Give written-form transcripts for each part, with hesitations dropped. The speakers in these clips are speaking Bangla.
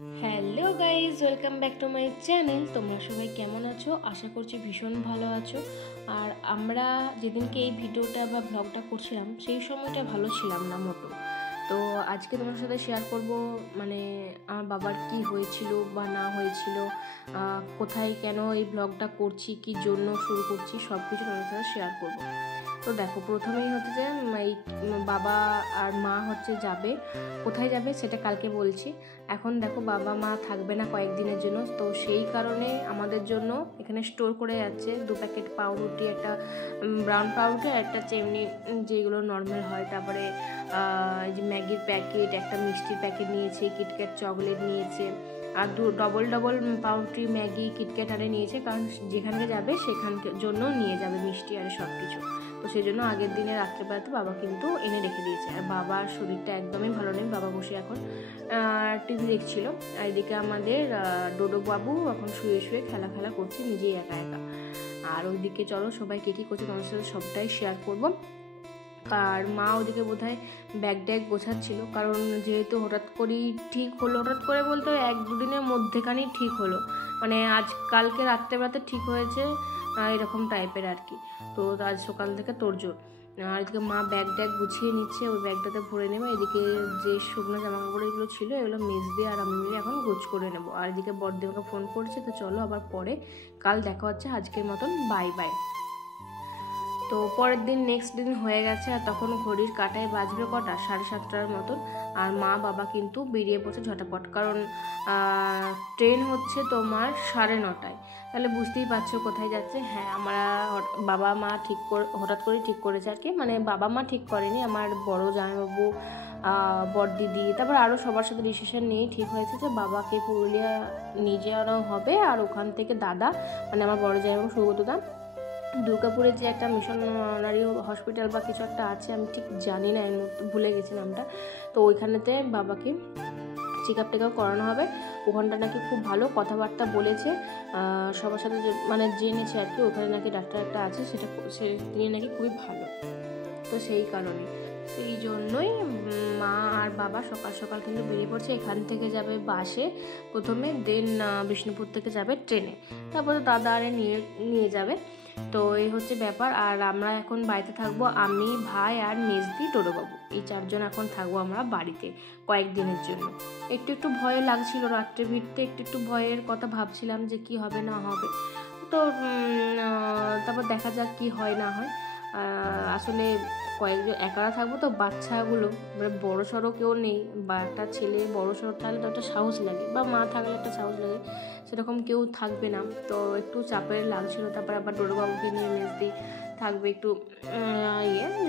Hello guys, welcome back to my channel. তোমরা সবাই কেমন আছো? আশা করছি ভীষণ ভালো আছো। আর আমরা যেদিনকে এই ভিডিওটা বা ব্লগটা করছিলাম সেই সময়টা ভালো ছিলাম না মোটো। তো আজকে তোমার সাথে শেয়ার করব মানে আমার বাবার কি হয়েছিল বা না হয়েছিল, কোথায় কেন এই ব্লগটা করছি, কি জন্য শুরু করছি, সব কিছু তোমার সাথে শেয়ার করব। তো দেখো, প্রথমেই হচ্ছে যে এই বাবা আর মা হচ্ছে যাবে, কোথায় যাবে সেটা কালকে বলছি। এখন দেখো, বাবা মা থাকবে না কয়েকদিনের জন্য, তো সেই কারণে আমাদের জন্য এখানে স্টোর করে যাচ্ছে 2 প্যাকেট পাউরুটি, একটা ব্রাউন পাউরুটি আর একটা চেমনি যেগুলো নর্মাল হয়, তারপরে এই যে ম্যাগির প্যাকেট, একটা মিষ্টির প্যাকেট নিয়েছে, কিটক্যাট চকলেট নিয়েছে, আর ডবল পাউরুটি, ম্যাগি, কিটক্যাট আরে নিয়েছে, কারণ যেখানে যাবে সেখানকার জন্য নিয়ে যাবে মিষ্টি আর সব কিছু। তো সেই জন্য আগের দিনে রাত্রেবেলাতে বাবা কিন্তু এনে রেখে দিয়েছে। আর বাবার শরীরটা একদমই ভালো নেই, বাবা বসে এখন টিভি দেখছিল। আর এদিকে আমাদের ডোডো বাবু এখন শুয়ে শুয়ে খেলা করছে নিজেই একা একা। আর ওইদিকে চলো সবাই কে কী করছে তোমার সাথে সবটাই শেয়ার করব। আর মা ওদিকে বোধহয় ব্যাগ ট্যাগ গোছাচ্ছিল, কারণ যেহেতু হঠাৎ করেই ঠিক হলো, হঠাৎ করে বলতে 1-2 দিনের মধ্যেখানেই ঠিক হলো, মানে কালকে রাত্রেবেলাতে ঠিক হয়েছে, এরকম টাইপের আর কি। তো আজ সকাল থেকে তোড়জোড়। আর এদিকে মা ব্যাগ ট্যাগ গুছিয়ে নিচ্ছে, ওই ব্যাগটাতে ভরে নেবে। এদিকে যে শুকনো জামা কাপড় এগুলো ছিল এগুলো মেজ দিয়ে আর আমি মিলে এখন গোছ করে নেবো। আর এদিকে বড়দি আমাকে ফোন করছে, তো চলো আবার পরে কাল দেখা হচ্ছে, আজকের মতন বাই বাই। তো পরের দিন নেক্সট দিন হয়ে গেছে, আর তখন ঘড়ির কাঁটায় বাজবে কটা, 7:30টার মতন। আর মা বাবা কিন্তু বেরিয়ে পড়ছে ঝটাপট, কারণ ট্রেন হচ্ছে তোমার 9:30টায়। তাহলে বুঝতেই পারছো কোথায় যাচ্ছে। হ্যাঁ, আমরা বাবা মা হঠাৎ করে ঠিক করেছে আর কি, মানে বাবা মা ঠিক করেনি, আমার বড় জামাইবাবু, বড়দিদি, তারপর আরও সবার সাথে ডিসিশন নিয়েই ঠিক হয়েছে যে বাবাকে পুরুলিয়া নিয়ে যাওয়া হবে। আর ওখান থেকে দাদা, মানে আমার বড় জামাইবাবু সুগতদা, দুর্গাপুরে যে একটা মিশনারি হসপিটাল বা কিছু একটা আছে, আমি ঠিক জানি না, ভুলে গেছি নামটা, তো ওইখানেতে বাবাকে চেক আপ টেকআপ করানো হবে। ওখানটা নাকি খুব ভালো, কথাবার্তা বলেছে সবার সাথে, মানে জেনেছে আর কি, ওখানে নাকি ডাক্তার একটা আছে, তিনি নাকি খুবই ভালো। তো সেই জন্যই মা আর বাবা সকাল সকাল কিন্তু বেরিয়ে পড়ছে। এখান থেকে যাবে বাসে প্রথমে, দেন বিষ্ণুপুর থেকে যাবে ট্রেনে, তারপরে দাদা আরে নিয়ে যাবে। তো এই হচ্ছে ব্যাপার। আর আমরা এখন বাড়িতে থাকবো, আমি, ভাই আর মেজদি, টোটোবাবু, এই 4 জন এখন থাকবো আমরা বাড়িতে কয়েকদিনের জন্য। একটু ভয় লাগছিল রাত্রে ভিড়তে, একটু ভয়ের কথা ভাবছিলাম যে কি হবে না হবে। তো তারপর দেখা যাক কি হয় না হয়। আসলে কয়েকজন একারা থাকবো, তো বাচ্চাগুলো মানে বড়ো সড়ো কেউ নেই, বা একটা ছেলে বড়ো সড়ো থাকলে তো একটা সাহস লাগে, বা মা থাকলে একটা সাহস লাগে, সেরকম কেউ থাকবে না, তো একটু চাপের লাগছিল। তারপর আবার ডোডোবাবুকে নিয়ে মেজদি থাকবে একটু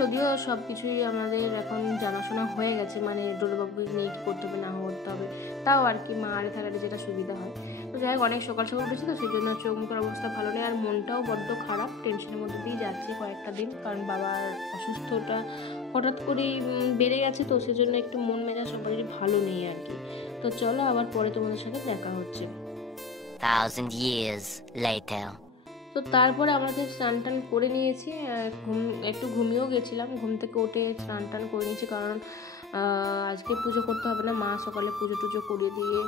যদিও সব কিছুই আমাদের এখন জানাশোনা হয়ে গেছে, মানে ডোডোবাবুকে নিয়ে কী করতে হবে না করতে হবে, তাও আর কি মা আরে থাকাটা যেটা সুবিধা হয়। তো যাই হোক, অনেক সকাল উঠেছি, তো সেই জন্য চোখ মুখের অবস্থা ভালো নেই, আর মনটাও বড্ড খারাপ, টেনশনের মধ্যে দিয়ে যাচ্ছি কয়েকটা দিন, কারণ বাবার অসুস্থতা হঠাৎ করেই বেড়ে গেছে, তো সেজন্য একটু মন মেজাজ সবারই ভালো নেই আর কি। তো চলো আবার পরে তোমাদের সাথে দেখা হচ্ছে। 1000 years later. তো তারপরে আমাদের স্নান টান করে নিয়েছি, একটু ঘুমিয়েও গেছিলাম, ঘুম থেকে উঠে স্নান টান করে নিয়েছি, কারণ আজকে পুজো করতে হবে না, মা সকালে পুজো টুজো করে দিয়ে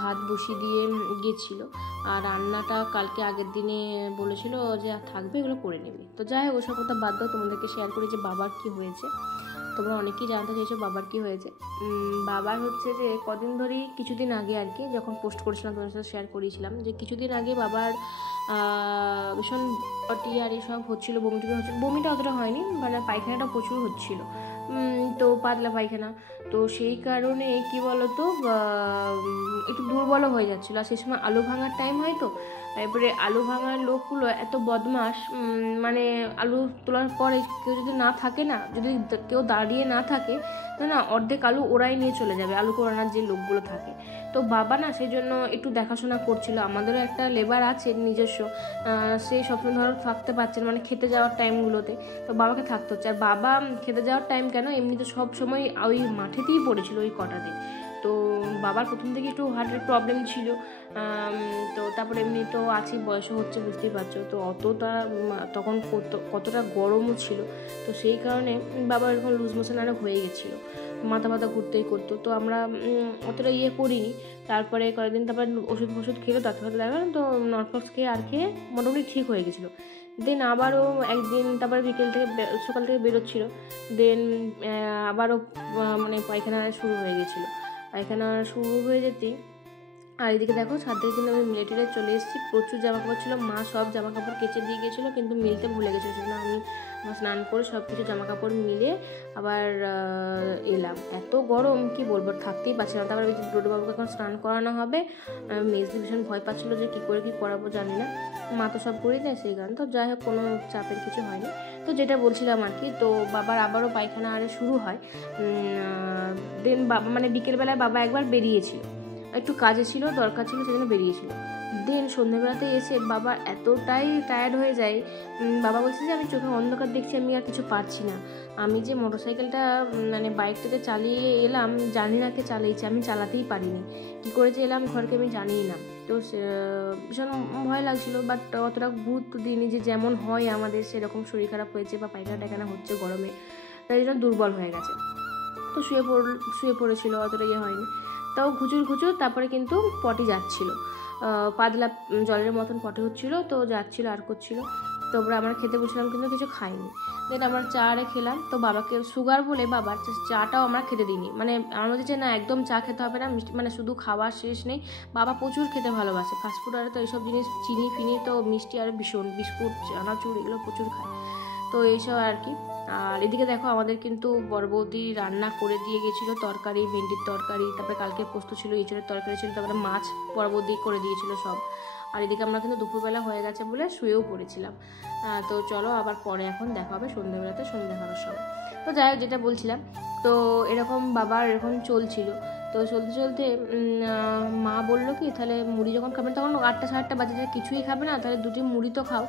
ভাত বসিয়ে দিয়ে গেছিলো। আর রান্নাটা কালকে আগের দিনে বলেছিল যে থাকবে, এগুলো করে নেবে। তো যাই হোক, ওসব কথা বাদ দাও, তোমাদেরকে শেয়ার করি যে বাবার কি হয়েছে। তোমরা অনেকেই জানতে চাইছো বাবার কি হয়েছে। বাবার হচ্ছে যে কদিন ধরেই, কিছুদিন আগে আর কি, যখন পোস্ট করেছিলাম তোমাদের সাথে শেয়ার করেছিলাম যে কিছুদিন আগে বাবার ভীষণ পটি আর এসব হচ্ছিলো, বমিটা অতটা হয়নি, মানে পায়খানাটা প্রচুর হচ্ছিলো, তো পাতলা পায়খানা। তো সেই কারণে কি বলতো, একটু দুর্বলও হয়ে যাচ্ছিলো। আর সেই সময় আলু ভাঙার টাইম হয়, তো এরপরে আলু ভাঙার লোকগুলো এত বদমাশ, মানে আলু তোলার পরে কেউ যদি না থাকে না, যদি কেউ দাঁড়িয়ে না থাকে, তো না অর্ধেক আলু ওরাই নিয়ে চলে যাবে, আলু কোরানোর যে লোকগুলো থাকে। তো বাবা না সেই জন্য একটু দেখাশোনা করছিল, আমাদেরও একটা লেবার আছে নিজস্ব, সে সবসময় ধরো থাকতে পারছেন, মানে খেতে যাওয়ার টাইমগুলোতে, তো বাবাকে থাকতে হচ্ছে। আর বাবা খেতে যাওয়ার টাইম কেন, এমনি তো সব সময় ওই মাঠেতেই পড়েছিল ওই কটা দিন। তো বাবার প্রথম থেকে একটু হার্টের প্রবলেম ছিল, তো তারপরে এমনি তো আছি, বয়সও হচ্ছে, বুঝতেই পারছো, তো অতটা তখন কতটা গরমও ছিল, তো সেই কারণে বাবার এরকম লুজ মোশন আরও হয়ে গেছিলো। তো মাথা ব্যথা ঘুরতেই করতো। তো আমরা অতটা ইয়ে করিনি। তারপরে কয়েকদিন তারপর ওষুধ খেলো, ডাক্তার দেখালাম, তো নরফ্লক্স খেয়ে মোটামুটি ঠিক হয়ে গেছিলো। দেন আবারও একদিন তারপরে সকাল থেকে বেরোচ্ছিলো, দেন আবারও মানে পায়খানা শুরু হয়ে গেছিলো। পায়খানা শুরু হয়ে যেতেই আর এদিকে দেখো ছাদ থেকে কিন্তু আমি মিলিটারিতে চলে এসেছি। প্রচুর জামাকাপড় ছিল, মা সব জামাকাপড় কেচে দিয়ে গেছিলো, কিন্তু মিলতে ভুলে গেছিলো। সেজন্য আমি স্নান করে সব কিছু জামাকাপড় মিলে আবার এলাম। এত গরম কি বলবো, থাকতেই পারছি না। তারপরে ডোডোবাবুকে এখন স্নান করানো হবে। মেজদি ভীষণ ভয় পাচ্ছিলো যে কী করে কী করাবো জানি না, মা তো সব করে দেয় সেই কারণে। তো যাই হোক, কোনো চাপের কিছু হয়নি। তো যেটা বলছিলাম আর কি, তো বাবার আবারও পায়খানা শুরু হয়। দেন বাবা মানে বিকেলবেলায় বাবা একবার বেরিয়েছিল, একটু কাজে ছিল, দরকার ছিল, সেজন্য বেরিয়েছিল। দেন সন্ধ্যেবেলাতে এসে বাবা এতটাই টায়ার্ড হয়ে যায়, বাবা বলছে যে আমি চোখে অন্ধকার দেখছি, আমি আর কিছু পারছি না। আমি যে মোটরসাইকেলটা মানে বাইকটাতে চালিয়ে এলাম, জানি না কে চালিয়েছে, আমি চালাতেই পারিনি, কী করে যে এলাম ঘরকে আমি জানিই না। তো ভীষণ ভয় লাগছিলো, বাট অতটা গুরুত্ব দিইনি যে যেমন হয় আমাদের সেরকম শরীর খারাপ হয়েছে বা পায়খানা টায়খানা হচ্ছে গরমে, তাই জন্য দুর্বল হয়ে গেছে। তো শুয়ে পড়েছিল, অতটা ইয়ে হয়নি। তাও ঘুচুর তারপরে কিন্তু পটি যাচ্ছিলো, পাতলা জলের মতন পটি হচ্ছিলো, তো যাচ্ছিলো আর করছিলো। তারপরে আমরা খেতে বসলাম, কিন্তু কিছু খাইনি। দেন আমরা চা খেলাম। তো বাবাকে সুগার বলে বাবার চাটাও আমরা খেতে দিইনি, মানে আমার মধ্যে যে না একদম চা খেতে হবে না, মিষ্টি মানে শুধু খাওয়া শেষ নেই। বাবা প্রচুর খেতে ভালোবাসে ফাস্টফুড, আর তো এইসব জিনিস চিনি ফিনি তো মিষ্টি আর ভীষণ, বিস্কুট চানাচুর এগুলো প্রচুর খায়, তো এইসব আর কি। আর এদিকে দেখো আমাদের কিন্তু বড় বৌদি রান্না করে দিয়ে গেছিলো, তরকারি, ভেন্ডির তরকারি, তারপরে কালকে পোস্ত ছিল, এঁচড়ের তরকারি ছিল, তারপরে মাছ বড় বৌদি করে দিয়েছিল সব। আর এদিকে আমরা কিন্তু দুপুরবেলা হয়ে গেছে বলে শুয়েও পড়েছিলাম। তো চলো আবার পরে এখন দেখা হবে সন্ধ্যেবেলাতে, সন্ধ্যে খাওয়ার সময়। তো যাই হোক, যেটা বলছিলাম, তো এরকম বাবার এরকম চলছিল। তো চলতে মা বললো কি, তাহলে মুড়ি যখন খাবেন, তখন 8টা 8:30 বাজে, কিছুই খাবে না, তাহলে 2টি মুড়ি তো খাও।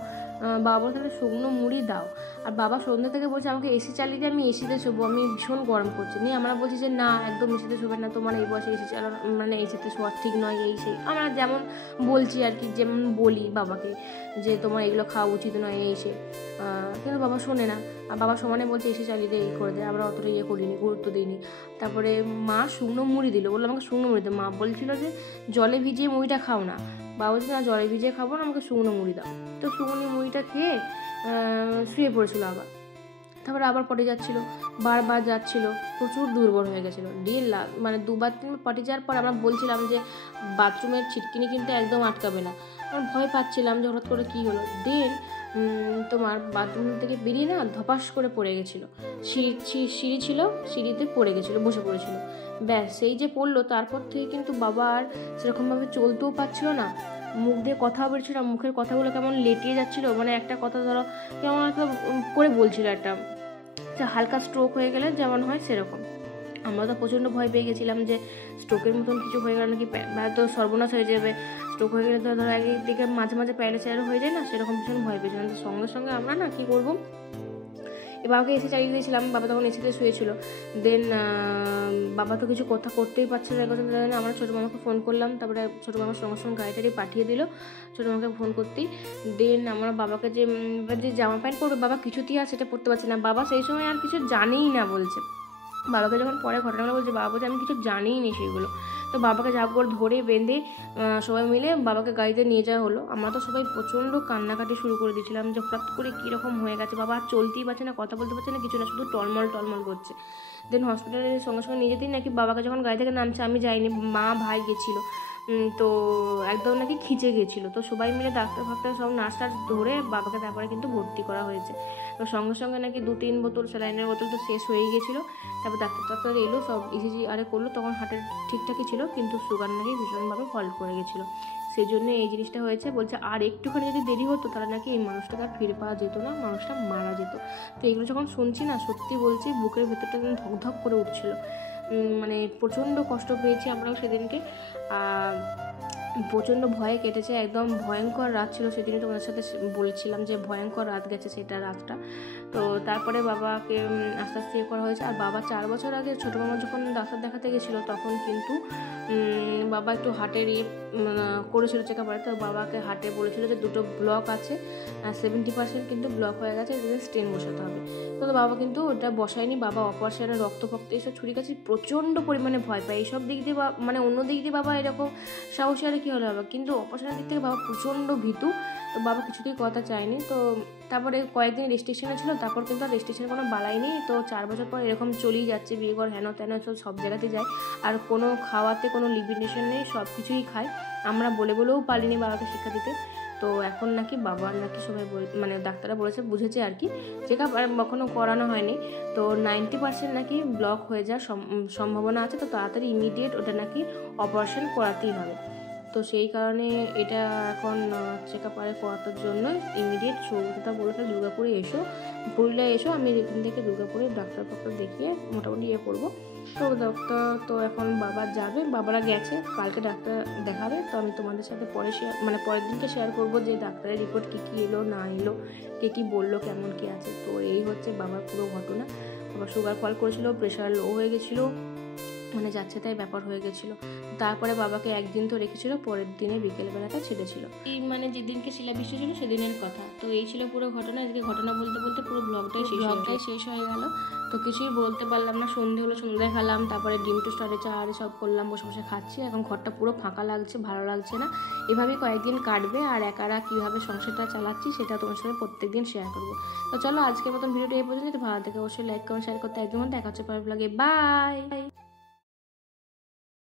বাবা বলতে তাহলে শুকনো মুড়ি দাও। আর বাবা সন্ধ্যা থেকে বলছে আমাকে এসি চালিয়ে দিয়ে, আমি এসিতে শোবো, আমি ভীষণ গরম করছে। নিয়ে আমরা বলছি যে না, একদম এসিতে শোবেন না, তোমার এই বয়সে এসি চালানো মানে এসিতে শোয়া ঠিক নয়, এই সেই আমরা যেমন বলছি আর কি, যেমন বলি বাবাকে যে তোমার এগুলো খাওয়া উচিত নয়, এই সে। কিন্তু বাবা শোনে না, আর বাবা সমানে বলছে এসি চালিয়ে দিয়ে এই করে দেয়, আমরা অতটা ইয়ে করিনি, গুরুত্ব দিইনি। তারপরে মা শুকনো মুড়ি দিল, বললো আমাকে শুকনো মুড়ি দাও। মা বলছিল যে জলে ভিজিয়ে মুড়িটা খাও না, বাবা বলছে না জলে ভিজিয়ে খাবো না, আমাকে শুকনো মুড়ি দাও। তো শুকনো মুড়িটা খেয়ে শুয়ে পড়েছিল আবার। তারপরে আবার পটে যাচ্ছিলো, বারবার যাচ্ছিলো, প্রচুর দুর্বল হয়ে গেছিলো। মানে 2-3 পটে যাওয়ার পর আমরা বলছিলাম যে বাথরুমের ছিটকিনি কিন্তু একদম আটকাবে না, আমরা ভয় পাচ্ছিলাম যে হঠাৎ করে কী হলো। দেন তোমার বাথরুম থেকে বেরিয়ে না ধপাস করে পড়ে গেছিলো, সিঁড়ি ছিল, সিঁড়িতে পড়ে গেছিলো, বসে পড়েছিল। ব্যাস সেই যে পড়লো, তারপর থেকে কিন্তু বাবা আর সেরকমভাবে চলতেও পারছিল না, মুখ দিয়ে কথাও বেরোচ্ছিল না, মুখের কথাগুলো কেমন লেটিয়ে যাচ্ছিলো, মানে একটা কথা ধরো কেমন একটা করে বলছিল, একটা হালকা স্ট্রোক হয়ে গেলে যেমন হয় সেরকম। আমরা তো প্রচণ্ড ভয় পেয়ে গেছিলাম যে স্ট্রোকের মতন কিছু হয়ে গেল নাকি, তো সর্বনাশ হয়ে যাবে। স্ট্রোক হয়ে গেলে তো ধরো একদিকে মাঝে মাঝে প্যারালাইসিস হয়ে যায় না, সেরকম ভীষণ ভয় পেয়েছিলাম। তো সঙ্গে সঙ্গে আমরা না কী করবো, বাবাকে এসে চালিয়ে দিয়েছিলাম, বাবা তখন এসিতে শুয়েছিল। দেন বাবা তো কিছু কথা করতেই পারছে না, আমরা ছোটো মামাকে ফোন করলাম। তারপরে ছোটো মামার সঙ্গে সঙ্গে গাড়ি পাঠিয়ে দিল ছোটো মামাকে ফোন করতেই। দেন আমরা বাবাকে যে জামা প্যান্ট পরবে, বাবা কিছুতেই আর সেটা পরতে পারছে না, বাবা সেই সময় আর কিছু জানেই না বলছে। বাবাকে যখন পরে ঘটনাগুলো বলছে, বাবা বলছে আমি কিছু জানিই নি সেগুলো। তো বাবাকে ঝাপড় ধরে বেঁধে সবাই মিলে বাবাকে গাড়িতে নিয়ে যাওয়া হলো। আমরা তো সবাই প্রচণ্ড কান্নাকাটি শুরু করে দিয়েছিলাম যে হঠাৎ করে কীরকম হয়ে গেছে, বাবা আর চলতেই পারছে না, কথা বলতে পারছে না, কিছু না, শুধু টলমল করছে। দেন হসপিটালের সঙ্গে সঙ্গে নিয়ে যেতেই নাকি বাবাকে যখন গাড়ি থেকে নামছে, আমি যাইনি, মা ভাই গেছিলো, তো একদম নাকি খিচে গেছিলো। তো সবাই মিলে ডাক্তার সব নার্স ধরে বাবাকে তারপরে কিন্তু ভর্তি করা হয়েছে। তো সঙ্গে সঙ্গে নাকি 2-3 বোতল স্যালাইনের বোতল তো শেষ হয়ে গেছিলো। তারপর ডাক্তার এলো, সব ইসিজি করলো, তখন হার্টের ঠিকঠাকই ছিল, কিন্তু সুগার নাকি ভীষণভাবে ফল্ট করে গেছিলো, সেই জন্য এই জিনিসটা হয়েছে। বলছে আর একটুখানি যদি দেরি হতো তাহলে নাকি এই মানুষটাকে আর ফিরে পাওয়া যেত না, মানুষটা মারা যেত। তো এগুলো যখন শুনছি না, সত্যি বলছি বুকের ভেতরটা ধকধক করে উঠছিলো, মানে প্রচণ্ড কষ্ট পেয়েছি আমরাও সেদিনকে। প্রচণ্ড ভয়ে কেটেছে, একদম ভয়ঙ্কর রাত ছিল সেদিনই, তোমাদের সাথে বলছিলাম যে ভয়ঙ্কর রাত গেছে সেটা রাতটা। তো তারপরে বাবাকে আস্তে আস্তে ইয়ে করা হয়েছে। আর বাবা 4 বছর আগে ছোটো মামা যখন ডাক্তার দেখাতে গেছিলো তখন কিন্তু বাবা একটু হার্টের করেছিল চেক আপ। তো বাবাকে হার্টে বলেছিল যে 2টো ব্লক আছে, 70% কিন্তু ব্লক হয়ে গেছে, এদের স্টেন বসাতে হবে। তো বাবা কিন্তু ওটা বসায়নি। বাবা অপারেশনে রক্ত ফক্ত এইসব ছুরি কাছে প্রচণ্ড পরিমাণে ভয় পায়। এইসব দিক দিয়ে মানে অন্য দিক দিয়ে বাবা এরকম সাহসী আর কি হলে বাবা, কিন্তু অপারেশনের দিক থেকে বাবা প্রচণ্ড ভীতু। তো বাবা কিছুতেই কথা চায়নি। তো তারপরে কয়েকদিন রেস্ট্রিকশনে ছিল, তারপর কিন্তু আর রেস্ট্রিকশনে কোনো বালাই নেই। তো 4 বছর পর এরকম চলেই যাচ্ছে, বিয়ে ঘর হেন তেন সব জায়গাতে যায়। আর কোনো খাওয়াতে কোনো লিমিটেশন নেই, সব কিছুই খায়। আমরা বলেও পারিনি বাবাকে শিক্ষা দিতে। তো এখন নাকি বাবার নাকি সবাই মানে ডাক্তাররা বলেছে, বুঝেছে আর কি, চেক আপ আর কখনো করানো হয়নি। তো 90% নাকি ব্লক হয়ে যাওয়ার সম্ভাবনা আছে। তো তাড়াতাড়ি ইমিডিয়েট ওটা নাকি অপারেশন করাতেই হবে। তো সেই কারণে এটা এখন চেক আপ করানোর জন্য ইমিডিয়েট সৌগতটা বলেছে দুর্গাপুরে এসো, পুরুলিয়ায় এসো, আমি এখান থেকে দুর্গাপুরে ডাক্তার দেখিয়ে মোটামুটি ইয়ে করবো। তো ডাক্তার তো এখন বাবা যাবে, বাবারা গেছে, কালকে ডাক্তার দেখাবে। তো আমি তোমাদের সাথে পরের দিনকে শেয়ার করবো যে ডাক্তারের রিপোর্ট কী এলো না এলো, কে বললো, কেমন কী আছে। তো এই হচ্ছে বাবার পুরো ঘটনা। বাবা সুগার ফল করেছিল, প্রেশার লো হয়ে গেছিলো, মানে যাচ্ছে তাই ব্যাপার হয়ে গেছিলো। তারপরে বাবাকে একদিন তো রেখেছিল, পরের দিনে বিকেলবেলাটা ছেড়েছিল। এই মানে যেদিনকে শিলাবৃষ্টি ছিল সেদিনের কথা। তো এই ছিল পুরো ঘটনা। এদিকে ঘটনা বলতে বলতে পুরো ব্লগটাই শেষ হয়ে গেল। তো কিছুই বলতে পারলাম না। সন্ধে হলো, সন্ধ্যে খেলাম, তারপরে ডিম টোস্ট আর সব করলাম, বসে বসে খাচ্ছি। এখন ঘরটা পুরো ফাঁকা লাগছে, ভালো লাগছে না। এভাবেই কয়েকদিন কাটবে। আর একারা কীভাবে সংসারটা চালাচ্ছি সেটা তোমার সাথে প্রত্যেকদিন শেয়ার করবো। তো চলো আজকের মতন ভিডিওটা এই পর্যন্ত। ভালো থেকে অবশ্যই লাইক কমেন্ট শেয়ার করতে একদম দেখা হচ্ছে পরের ব্লগে। বাই।